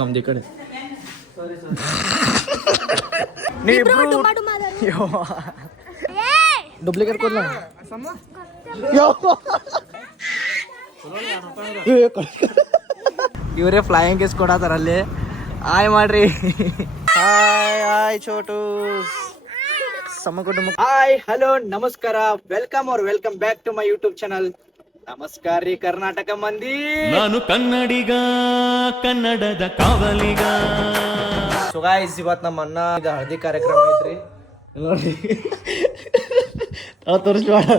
ನಮ್ದು ಈ ಕಡೆ ಡೂಪ್ಲಿಕೇಟ್ ಕೊಡ್ಲ ಇವರೇ ಫ್ಲೈಯಿಂಗ್ ಕಿಸ್ ಕೊಡತ್ತಾರ ಅಲ್ಲಿ. ಆಯ್ ಮಾಡ್ರಿ. ಹಾಯ್ ಚೋಟು ಹಾಯ್ ಹಲೋ ನಮಸ್ಕಾರ, welcome back to my YouTube channel. ನಮಸ್ಕಾರ ರೀ ಕರ್ನಾಟಕ ಮಂದಿ. ನಾನು ಕನ್ನಡಿಗ, ಕನ್ನಡದ ಕಾವಲಿಗ. ಸೊ ಗಾಯ್ಸ್, ಇವತ್ತು ನಮ್ಮ ಅಣ್ಣ ಇದು ಹಳದಿ ಕಾರ್ಯಕ್ರಮ ಐತ್ರಿ ನೋಡಿ. ತೋರಿಸ್ಬೇಡ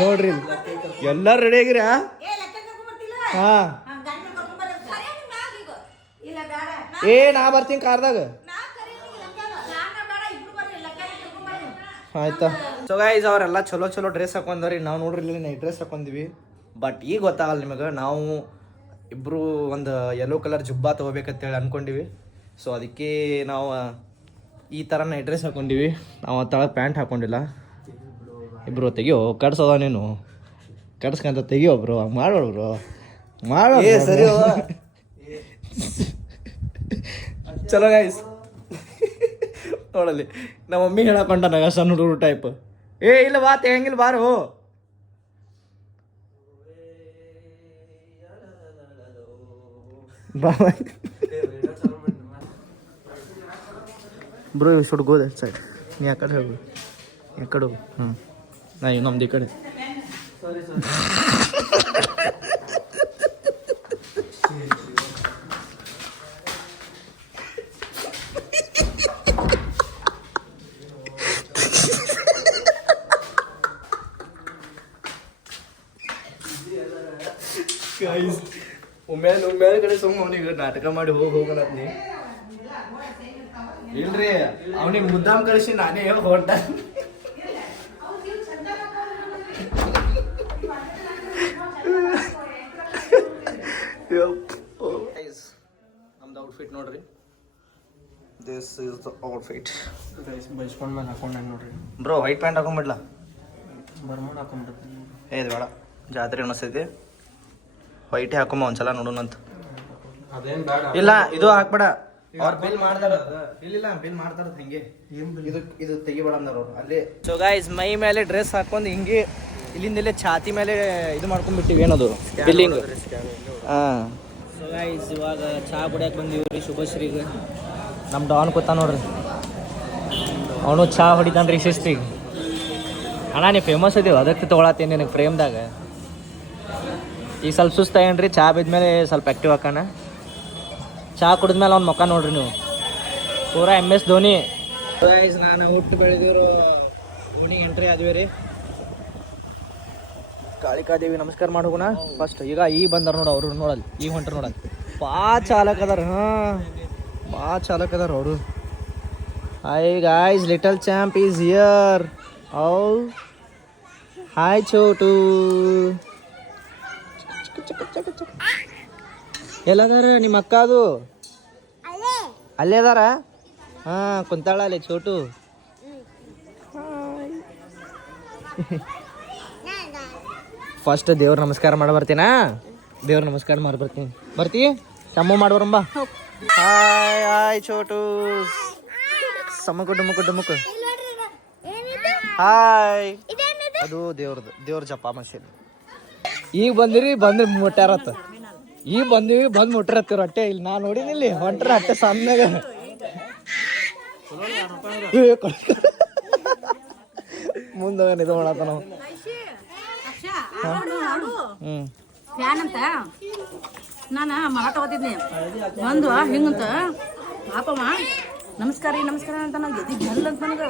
ನೋಡ್ರಿ, ಎಲ್ಲಾರು ರೆಡಿ ಆಗಿರ. ಹಾ ನಾ ಬರ್ತೀನಿ ಕಾರ್ದಾಗ. ಆಯ್ತಾ. ಸೊ ಗೈಸ್, ಅವರೆಲ್ಲ ಚಲೋ ಡ್ರೆಸ್ ಹಾಕೊಂಡ್ರಿ. ನಾವು ನೋಡ್ರಿ ಇಲ್ಲಿ ನೈಟ್ ಡ್ರೆಸ್ ಹಾಕೊಂಡಿವಿ. ಬಟ್ ಈಗ ಗೊತ್ತಾಗಲ್ಲ ನಿಮಗೆ, ನಾವು ಇಬ್ಬರು ಒಂದು ಯೆಲ್ಲೋ ಕಲರ್ ಜುಬ್ಬಾ ತೊಗೋಬೇಕಂತೇಳಿ ಅನ್ಕೊಂಡಿವಿ. ಸೊ ಅದಕ್ಕೆ ನಾವು ಈ ಥರ ನೈಟ್ ಡ್ರೆಸ್ ಹಾಕೊಂಡಿವಿ. ನಾವು ತಳ ಪ್ಯಾಂಟ್ ಹಾಕೊಂಡಿಲ್ಲ. ಇಬ್ರು ತೆಗಿಯೋ, ಕಡ್ಸೋದ ನೀನು ಕಡ್ಸ್ಕಂತ ತೆಗಿಯೋ ಬ್ರೋ, ಮಾಡೋರು ಬ್ರೋ, ಮಾಡೋ ಸರಿ. ಚಲೋ ಗೈಸ್, ನೋಡಲ್ಲಿ ನಮ್ಮ ಮಮ್ಮಿ ಹೇಳಕೊಂಡ ನಗ ಸಣ್ಣ ಹುಡುಗರು ಟೈಪ್. ಇಲ್ಲ ಬಾ ತೆಗಂಗಿಲ್ಲ ಬಾರು. Bro you should go that side. ನೀ ಆ ಕಡೆ ಹೋಗು, ಈ ಕಡೆ ಹೋಗು. ನಮ್ದು ಈ ಕಡೆ. ಒಮ್ಮೆಲೆ ಕಡೆ ಸುಮ್ಮ ಅವನಿಗೆ ನಾಟಕ ಮಾಡಿ ಹೋಗಲತ್ನಿ. ಇಲ್ರಿ, ಅವನಿಗೆ ಮುದ್ದಾಮ್ ಕಳಿಸಿ ನಾನೇ ಹೊಂಟ. ನಮ್ದು ಔಟ್ಫಿಟ್ ನೋಡ್ರಿ. This is the outfit. ಬೈಸ್ಕೊಂಡ್ ಮೇಲೆ ಹಾಕೊಂಡೆ ನೋಡ್ರಿ ಬ್ರೋ. ವೈಟ್ ಪ್ಯಾಂಟ್ ಹಾಕೊಂಡ್ಬಿಡ್ಲಾ? ಬರ್ಮೋಡ್ ಹಾಕೊಂಡ್ಬಿಡ್ತೀನಿ. ಇದು ಬೇಡ, ಜಾತ್ರೆ ಅನಿಸ್ತೈತಿ. ವೈಟೇ ಹಾಕೊಂಬ ಒಂದ್ಸಲ ನೋಡೋಣಂತ. ಇಲ್ಲ ಇದು ಹಾಕ್ಬೇಡ, ಅವ್ರು ಬಿಲ್ ಮಾಡ್ತಾರ. ಇಲ್ಲ ಬಿಲ್ ಮಾಡ್ತಾರ ಹಿಂಗೆ. ಇದು ತೆಗಿಬೇಡ ಅಂದಾರ ಅವ್ರು ಅಲ್ಲಿ. ಸೊ ಗೈಸ್, ಮೈ ಮೇಲೆ ಡ್ರೆಸ್ ಹಾಕೊಂಡು ಹಿಂಗೆ ಇಲ್ಲಿಂದಲೇ ಛಾತಿ ಮೇಲೆ ಇದು ಮಾಡ್ಕೊಂಡ್ಬಿಟ್ಟಿವಿ. ಏನದು ಬಿಲ್ಲಿಂಗ್. ಹಾಂ. ಸೊ ಗೈಸ್, ಇವಾಗ ಚಹಾ ಕುಡಿಯಕ್ಕೆ ಬಂದೀವಿ ರೀ ಶುಭಶ್ರೀಗೆ. ನಮ್ಮ ಡಾನ್ ಕೂತ ನೋಡ್ರಿ, ಅವನು ಚಹಾ ಹೊಡಿತಾನ್ರಿ ಶಿಸ್ತಿಗೆ. ಅಣ್ಣ ನೀ ಫೇಮಸ್ ಇದೀವಿ, ಅದಕ್ಕೆ ತೊಗೊಳತ್ತೀನಿ ನಿನಗೆ ಫ್ರೇಮ್ದಾಗ. ಈಗ ಸ್ವಲ್ಪ ಸುಸ್ತಾಗೇನ್ರಿ, ಚಹಾ ಬಿದ್ಮೇಲೆ ಸ್ವಲ್ಪ ಆ್ಯಕ್ಟಿವ್ ಹಾಕೋಣ. ಚಹಾ ಕುಡಿದ್ಮೇಲೆ ಅವ್ನ ಮುಖ ನೋಡ್ರಿ ನೀವು, ಪೂರಾ MS ಧೋನಿ. ಗೈಸ್, ನಾನು ಹುಟ್ಟು ಬೆಳೆದಿರೋ ಓಣಿಗೆ ಎಂಟ್ರಿ ಆದ್ವಿ ರೀ. ಕಾಳಿಕಾದೇವಿ ನಮಸ್ಕಾರ ಮಾಡೋಣ ಫಸ್ಟ್. ಈಗ ಬಂದಾರ ನೋಡು ಅವರು, ನೋಡಲ್ಲಿ ಈಗ ಹೊಂಟ್ರ ನೋಡಲ್ಲಿ. ಚಾಲಕ್ ಅದಾರ. ಅವರು. Hi guys, little champ is here. Hi Chotu. ಎಲ್ಲದಾರ ನಿಮ್ಮ ಅಕ್ಕ? ಅದು ಅಲ್ಲೇ ಅದಾರ. ಕುಂತಾಳ ಅಲ್ಲಿ ಚೋಟು. ಫಸ್ಟ್ ದೇವ್ರ ನಮಸ್ಕಾರ ಮಾಡಿ ಬರ್ತೀನಾ? ದೇವ್ರ ನಮಸ್ಕಾರ ಮಾಡಿ ಬರ್ತೀನಿ. ಬರ್ತೀವಿ ಶಮ್ಮು ಮಾಡ್ಬರಂಬ. ಹಾಯ್ ಚೋಟು. ಸಮುಕು ಹಾಯ್. ಅದು ದೇವ್ರ ಜಪ ಮಷೀನ್. ಈಗ ಬಂದ್ರಿ ಮುಟ್ಟಾರತ್ತ. ಈಗ ಬಂದಿವಿ, ಬಂದು ಮುಟ್ಟಿರತ್ತೀರ ಅಟ್ಟೆ. ಇಲ್ಲಿ ನಾ ನೋಡಿನಿ, ಇಲ್ಲಿ ಹೊಂಟ್ರ ಅಟ್ಟೆ ಸಣ್ಣಗ. ಮುಂದೆ ಇದು ಮಾಡತ್ತ ನಾವು. ಫ್ಯಾನ್ ಅಂತ ನಾನು ಮಗ ತಗೋತಿದ್ನಿ. ಒಂದು ಹಿಂಗಂತ ಪಾಪಮ್ಮ ನಮಸ್ಕಾರ ಅಂತ ನಂಗೆ ಎದಿ ಜಲ್ ಅಂತ ನನಗೆ.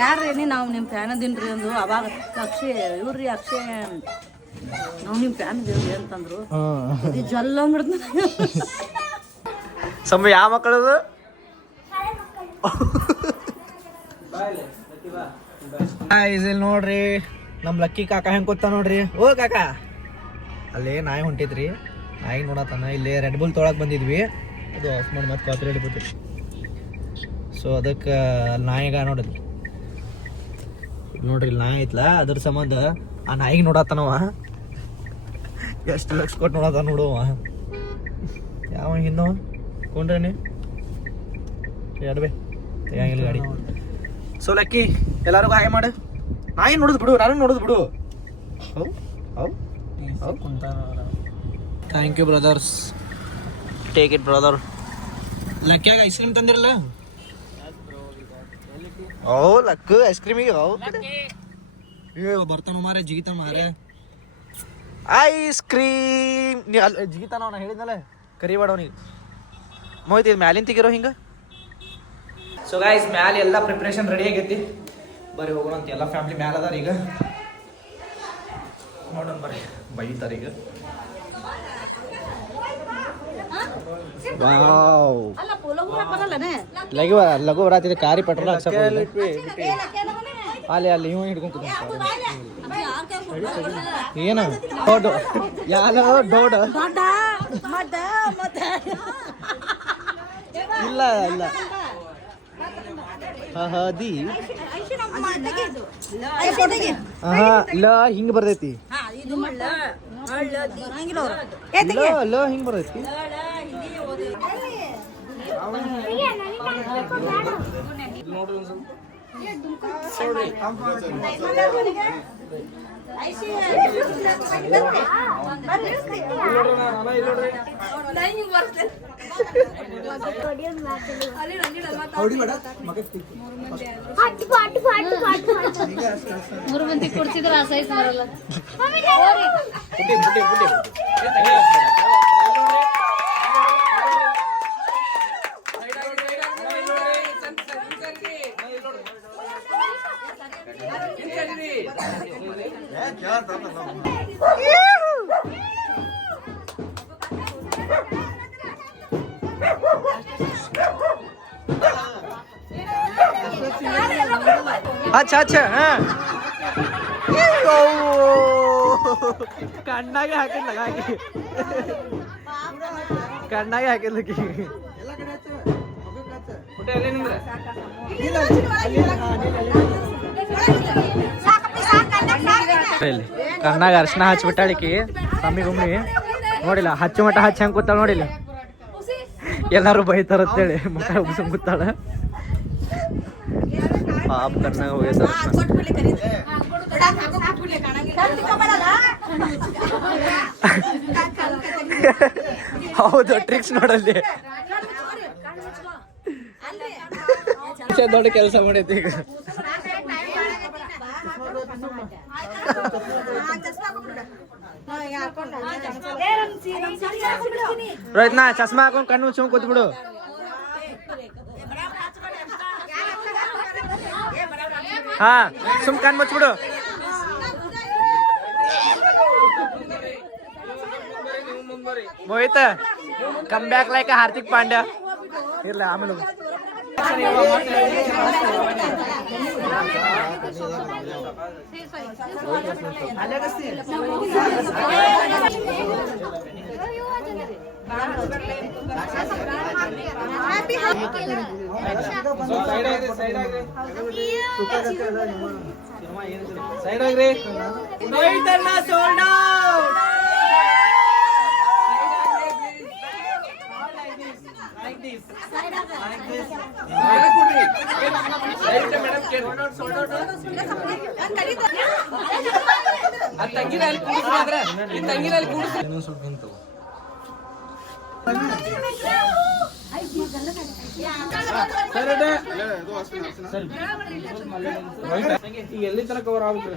ಯಾರ್ರಿ ನಾವು ನಿಮ್ಮ ಫ್ಯಾನ್ ಅದಿನ್ರಿ ಅಂದು. ಅವಾಗ ಇವ್ರಿ ಅಕ್ಷಯ್ ನಾವು ನಿಮ್ಮ ಫ್ಯಾನ್ ಇದೇವ್ರಿ ಅಂತಂದ್ರು. ಎದಿ ಜಲ್ ಅಂದ್ಬಿಡ್ತ. ಯಾವ ಮಕ್ಕಳದು? ಇಲ್ಲಿ ನೋಡ್ರಿ ನಮ್ಮ ಲಕ್ಕಿ ಕಾಕ ಹೆಂಗೆ ಕೂತ ನೋಡ್ರಿ. ಓ ಕಾಕ, ಅಲ್ಲೇ ನಾಯಿ ಹೊಂಟಿದ್ರಿ, ನಾಯಿ ನೋಡತ್ತಾನ. ಇಲ್ಲಿ ರೆಡ್ ಬುಲ್ ತೊಳಕ್ ಬಂದಿದ್ವಿ, ಅದು ಆಫ್ ಮಾಡಿ ಮತ್ತೆ ಕಾಪಿ ರೆಡಿ ಬರ್ತೈತಿ. ಸೊ ಅದಕ್ಕೆ ನಾಯಿಗ ನೋಡಿದ್ವಿ. ನೋಡ್ರಿ ಇಲ್ಲಿ ನಾಯಿ ಐತ್ಲ ಅದ್ರ ಸಂಬಂಧ ಆ ನಾಯಿಗೆ ನೋಡತ್ತನವ ಎಷ್ಟು ಲಕ್ಷ ಕೊಟ್ಟು ನೋಡತ್ತ ನೋಡುವ ಯಾವ ಇನ್ನೂ ಕೊಂಡ್ರೇನಿ ಎಡ್ಬೇ ತೆಗಿಯಂಗಿಲ್ಲ ಗಾಡಿ ಸೊ ಲಕ್ಕಿ ಎಲ್ಲರಿಗೂ ಹಾಯ್ ಮಾಡು ನಾಯಿ ನೋಡುದು ಬಿಡು ನಾನು ನೋಡುದು ಬಿಡು thank you brothers take it brother ಲಕ್ಕಿಯಾಗ ಐಸ್ ಕ್ರೀಮ್ ತಂದಿರಲ್ಲ ಓ ಲಕ್ಕು ಐಸ್ ಕ್ರೀಮಿಗೆ ಬರ್ತಾನ ಮಾರೇ ಜಿಗಿತಾನ ಮಾರೇ ಐಸ್ ಕ್ರೀಮ್ ನೀ ಅಲ್ಲಿ ಜಿಗಿತಾನ ನಾ ಹೇಳಿದ್ನಲ್ಲ ಕರಿಬೇಡ ಅವನಿಗೆ ಮೋಯ್ತು ಇದು ಮ್ಯಾಲಿನ ತೆಗಿರೋ ಹಿಂಗೆ ಸೊ ಗೈಸ್ ಮ್ಯಾಲೆ ಎಲ್ಲ ಪ್ರಿಪ್ರೇಷನ್ ರೆಡಿ ಆಗೈತಿ ಬರ್ರಿ ಹೋಗೋಣ ಅಂತ ಎಲ್ಲ ಫ್ಯಾಮಿಲಿ ಮ್ಯಾಲ ಅದಾರ ಈಗ ನೋಡೋಣ ಬರ್ರಿ ಬೈತಾರೆ ಈಗ ವಾವ್ ಲಘು ಬರತ್ತಿದೆ ಕಾರಿ ಪೆಟ್ರೋಲ್ ಅಲ್ಲಿ ಇವ ಹಿಡ್ಕೊಂಡು ಏನ ಡೋಡ್ ಇಲ್ಲ ಇಲ್ಲ ಹದಿ ಲ ಹಿಂಗ ಬರ್ತೈತಿ ಲ ಹಿಂಗ ಬರ್ತೈತಿ ಮೂರು ಮಂದಿ ಕೊಡ್ತಿದ್ರು ಆ ಸೈಜ್ ಬರಲ್ಲ अच्छा अच्छा ಕಣ್ಣಾಗೆ ಹಾಕಿಲ್ಲ ಕಣ್ಣಾಗೆ ಹಾಕಿಲ್ಲ ಕಣ್ಣಾಗ ಅರ್ಶನ ಹಚ್ಬಿಟ್ಟಾಳಿಕಿ ಕಮ್ಮಿ ಗುಮ್ಮಿ ನೋಡಿಲ್ಲ ಹಚ್ಚು ಮಟ್ಟ ಹಚ್ಚಿ ಹಂಗೆ ಕೂತಾಳ ನೋಡಿಲ್ಲ ಎಲ್ಲಾರು ಬೈತಾರ ಅಂತೇಳಿ ಮುಖ ಉಬ್ಸಂಗ್ ಕೂತಾಳ ಪಾಪ ಕಣ್ಣಾಗ ಹೋಗ್ಯದ ಹೌದು ಟ್ರಿಕ್ಸ್ ನೋಡಲ್ಲಿ ದೊಡ್ಡ ಕೆಲಸ ಮಾಡೈತಿ ಈಗ ರೋಹಿತ್ ನಾ ಚಸ್ಮಾ ಹಾಕೊಂಡ್ ಕಣ್ಣು ಮುಚ್ಕೊಂಡ್ ಕೂತ್ಬಿಡು ಹಾ ಸುಮ್ ಕಣ್ಣು ಮುಚ್ಬಿಡು Mohit come back like Hardik Pandya ಇರ್ಲ ಆಮೇಲೆ ಸೈಡ್ ಆಗ್ರಿ ಎಲ್ಲಿ ತನಕ ಕವರ್ ಆಗುತ್ತೆ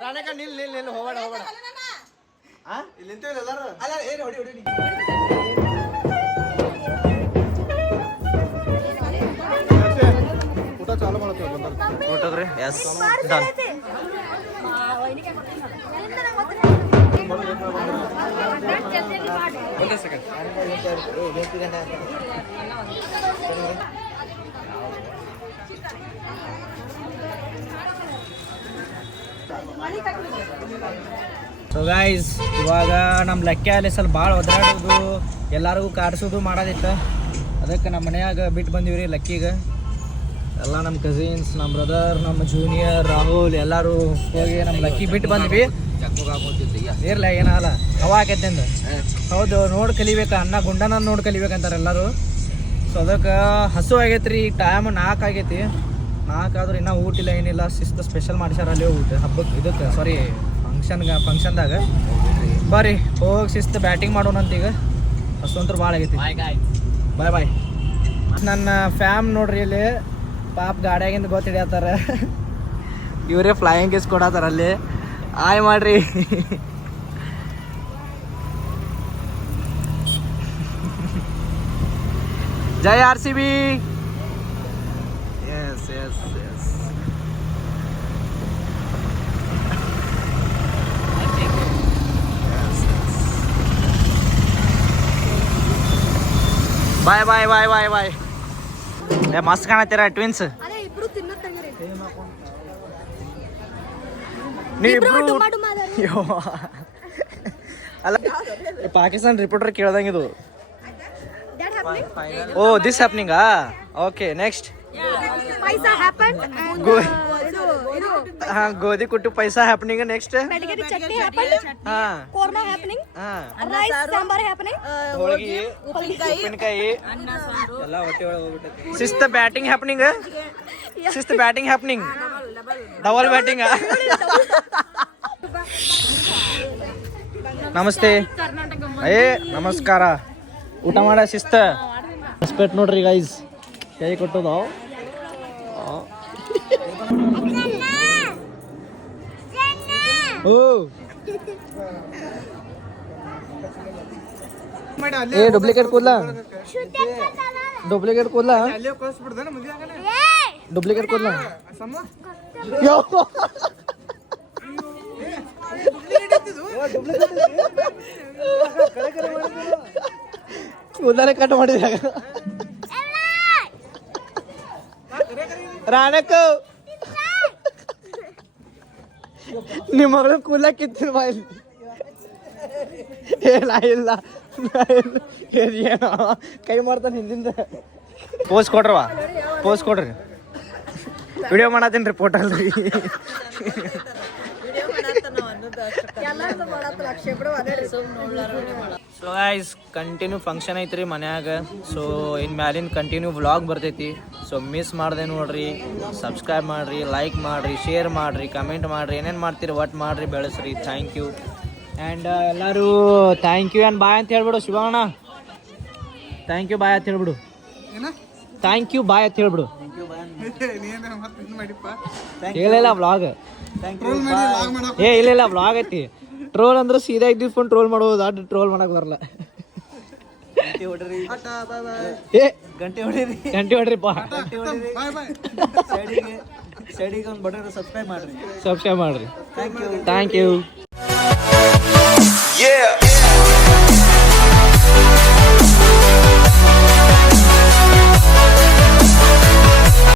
ರಾಣಕ ನಿಲ್ ನಿಲ್ ನಿಲ್ ಹೋಗೋಣ ಹೋಗೋಣ ಇಲ್ಲಿ ನಿಂತೇವೆ ಎಲ್ಲಾರು ಅಲ್ಲ ಏನು ಹೊಡಿ ಹೊಡಿ ಊಟ ಚಾಲು ಮಾಡುತ್ತೆ ಎಸ್ ಡನ್. ಸೊ ಗೈಸ್, ಇವಾಗ ನಮ್ಮ ಲಕ್ಕಿ ಅಲ್ಲಿ ಸ್ವಲ್ಪ ಭಾಳ ಒದ್ದಾಡೋದು ಎಲ್ಲರಿಗೂ ಕಾಡ್ಸೋದು ಮಾಡೋದಿತ್ತು. ಅದಕ್ಕೆ ನಮ್ಮ ಮನ್ಯಾಗ ಬಿಟ್ಟು ಬಂದೀವಿ ರೀ ಲಕ್ಕಿಗೆ. ಎಲ್ಲ ನಮ್ಮ ಕಸಿನ್ಸ್, ನಮ್ಮ ಬ್ರದರ್, ನಮ್ಮ ಜೂನಿಯರ್ ರಾಹುಲ್ ಎಲ್ಲರೂ ಹೋಗಿ ನಮ್ಮ ಲಕ್ಕಿ ಬಿಟ್ಟು ಬಂದ್ವಿ. ಇರ್ಲ ಏನಲ್ಲ ಹವಾ ಆಕೈತೆ ಅಂದ. ಹೌದು, ನೋಡಿ ಕಲಿಬೇಕು, ಅನ್ನ ಗುಂಡನ ನೋಡಿ ಕಲಿಬೇಕಂತಾರೆ ಎಲ್ಲರೂ. ಸೊ ಅದಕ್ಕೆ ಹಸು ಆಗೈತೆ ರೀ. ಈಗ ಟೈಮ್ 4 ಆಗೈತಿ. 4 ಆದ್ರೂ ಇನ್ನೂ ಊಟ ಇಲ್ಲ, ಏನಿಲ್ಲ. ಶಿಸ್ತು ಸ್ಪೆಷಲ್ ಮಾಡಿಸ್ಯಾರ ಅಲ್ಲಿ ಊಟ ಹಬ್ಬಕ್ಕೆ, ಇದಕ್ಕೆ ಸಾರಿ ಫಂಕ್ಷನ್ದಾಗ. ಬರ್ರಿ ಹೋಗಿ ಶಿಸ್ತು ಬ್ಯಾಟಿಂಗ್ ಮಾಡೋಣಂತ. ಈಗ ಹಸು ಅಂತೂ ಭಾಳ ಆಗೈತಿ. ಬಾಯ್ ಬಾಯ್. ನನ್ನ ಫ್ಯಾಮ್ ನೋಡ್ರಿ ಇಲ್ಲಿ ಪಾಪ ಗಾಡಿಯಾಗಿಂದ ಗೊತ್ತಿಡ್ಯಾತಾರ. ಇವರೇ ಫ್ಲೈಯಿಂಗ್ ಕಿಸ್ ಕೊಡತ್ತಾರ ಅಲ್ಲಿ. ಆಯ್ ಮಾಡ್ರಿ. ಜೈ RCB. Yes yes yes. Bye bye bye bye bye. ಮಸ್ತ್ ಕಾಣತ್ತೀರ ಟ್ವಿನ್ಸ್. ಅಲ್ಲ, ಪಾಕಿಸ್ತಾನ್ ರಿಪೋರ್ಟರ್ ಕೇಳ್ದಂಗಿದು. ಓ ದಿಸ್ ಹ್ಯಾಪ್ನಿಂಗಾ? Okay, next. ಗೋಧಿ ಕುಟ್ಟು ಪೈಸಾ ಹ್ಯಾಪನಿಂಗ್. ನೆಕ್ಸ್ಟ್ ಹೋಳಿಗೆ, ಉಪ್ಪಿನಕಾಯಿ ಎಲ್ಲ ಹೊಟ್ಟೆ ಒಳಗೆ ಹೋಗ್ಬಿಟ್ಟೈತಿ. ಶಿಸ್ತ ಬ್ಯಾಟಿಂಗ್ ಹ್ಯಾಪನಿಂಗ್. ಶಿಸ್ತ ಬ್ಯಾಟಿಂಗ್ ಹ್ಯಾಪನಿಂಗ್. Double batting. ನಮಸ್ತೆ. ನಮಸ್ಕಾರ. ಊಟ ಮಾಡ ಶಿಸ್ತ ರೆಸ್ಪೆಕ್ಟ್ ನೋಡ್ರಿ ಗೈಸ್. ಕೈ ಕೊಟ್ಟೋದು. ಏ ಡೂಪ್ಲಿಕೇಟ್ ಕೂದ್ಲ, ಡೂಪ್ಲಿಕೇಟ್ ಕೂದ್ಲ, ಡೂಪ್ಲಿಕೇಟ್ ಕೂದ್ಲ. ಕೂದಲೇ ಕಟ್ ಮಾಡಿದ ರಾಣಕ್ಕ. ನಿಮ್ಮ ಮಗಳು ಕೂದಲ ಕಿತ್ತಿನ ಬಾಯಿ. ಇಲ್ಲ ಏನೋ ಕೈ ಮಾಡ್ತಾನೆ ಹಿಂದಿಂದ. ಪೋಸ್ ಕೊಡ್ರವ, ಪೋಸ್ ಕೊಡ್ರಿ. ವಿಡಿಯೋ ಮಾಡತ್ತೀನಿ ರೀ, ಫೋಟೋ ಅಲ್ರಿ. ಸೊ ಗೈಸ್, ಕಂಟಿನ್ಯೂ ಫಂಕ್ಷನ್ ಐತ್ರಿ ಮನ್ಯಾಗ. ಸೊ ಇನ್ ಮ್ಯಾಲಿನ ಕಂಟಿನ್ಯೂ ವ್ಲಾಗ್ ಬರ್ತೈತಿ. ಸೊ ಮಿಸ್ ಮಾಡ್ದೆ ನೋಡ್ರಿ. ಸಬ್ಸ್ಕ್ರೈಬ್ ಮಾಡ್ರಿ, ಲೈಕ್ ಮಾಡ್ರಿ, ಶೇರ್ ಮಾಡ್ರಿ, ಕಮೆಂಟ್ ಮಾಡ್ರಿ, ಏನೇನು ಮಾಡ್ತೀರಿ ಒಟ್ಟು ಮಾಡ್ರಿ, ಬೆಳೆಸ್ರಿ. Thank you. ಆ್ಯಂಡ್ ಎಲ್ಲರೂ ಥ್ಯಾಂಕ್ ಯು ಆ್ಯಂಡ್ ಬಾಯ್ ಅಂತ ಹೇಳ್ಬಿಡು. ಶಿವಣ್ಣ ಥ್ಯಾಂಕ್ ಯು ಬಾಯ್ ಅಂತ ಹೇಳ್ಬಿಡು. ಥ್ಯಾಂಕ್ ಯು ಬಾಯ್ ಅಂತ ಹೇಳ್ಬಿಡು. ಹೇಳಿಲ್ಲ ವ್ಲಾಗ್. ಇಲ್ಲ ವ್ಲಾಗ್ ಐತಿ. ಟ್ರೋಲ್ ಅಂದ್ರೆ ಸೀದಾ ಇದ್ದಿಫೋನ್ ಟ್ರೋಲ್ ಮಾಡೋದು, ಅಡ್ ಟ್ರೋಲ್ ಮಾಡಕ್ ಬರಲ್ಲ. ಗಂಟೆ ಹೊಡ್ರಿಪ್ಪ. ಸಬ್ಸ್ಕ್ರೈಬ್ ಮಾಡ್ರಿ. Thank you.